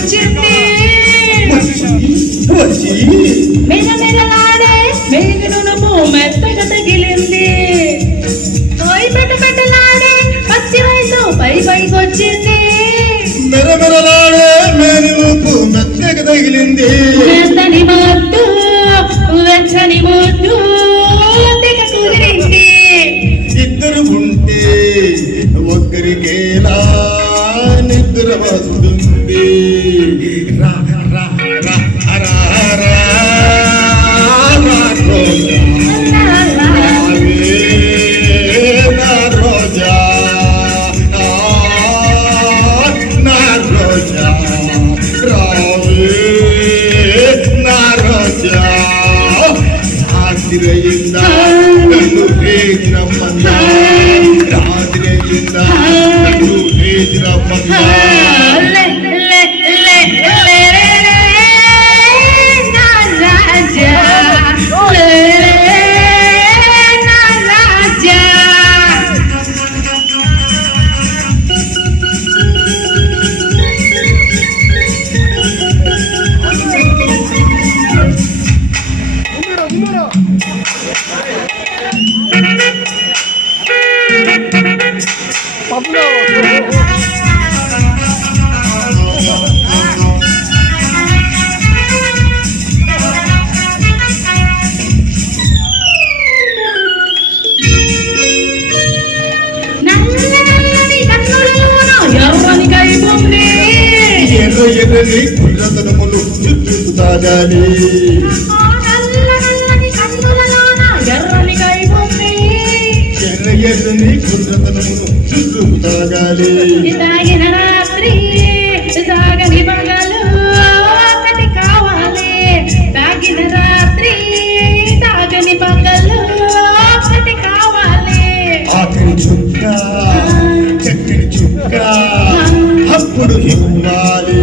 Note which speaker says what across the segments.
Speaker 1: పైపైకొచ్చింది
Speaker 2: వచ్చి
Speaker 1: మెడ మెడలాడే మేఘనునము మెత్తగా తగిలింది. తోయి పెట్ట పెట్టలాడే పచ్చి వయసు పై పైకొచ్చింది
Speaker 2: మెరమెరలాడే మేని రూపు మెత్తగా తగిలింది.
Speaker 1: మెత్తని మొద్దు వెచ్చని మొద్దు తెగ కుదిరింది.
Speaker 2: ఇద్దరు ఉంటే ఒక్కరికేలా నిద్ర వస్తుంది. రాత్రియయిందా నన్ను వేదిరమ్మందా రాత్రియయిందా నన్ను వేదిరమ్మందా
Speaker 1: నల్ల నల్లని కన్నులలోన ఎర్రని కైపుంది.
Speaker 2: ఎర్ర ఎర్రని కుర్రతనములు చుట్టూ తాగాలి
Speaker 1: తాగిన రాత్రి తాగని పగలు ఒకటి కావాలి తాగిన రాత్రి తాగని పగలు ఒకటి కావాలి
Speaker 2: ఆఖరి చుక్క చక్కని చుక్క అప్పుడు ఇవ్వాలి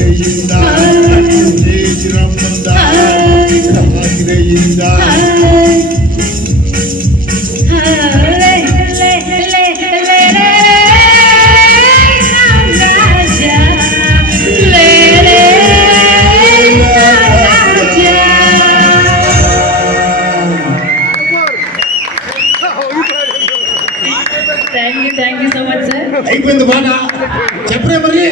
Speaker 2: ಗಿರೆಯಿಂದ
Speaker 1: ಶ್ರೀರಾಮನಂದ ಗಿರೆಯಿಂದ
Speaker 2: థ్యాంక్ యూ అయిపోయింది బాగా. చెప్పరే మరి.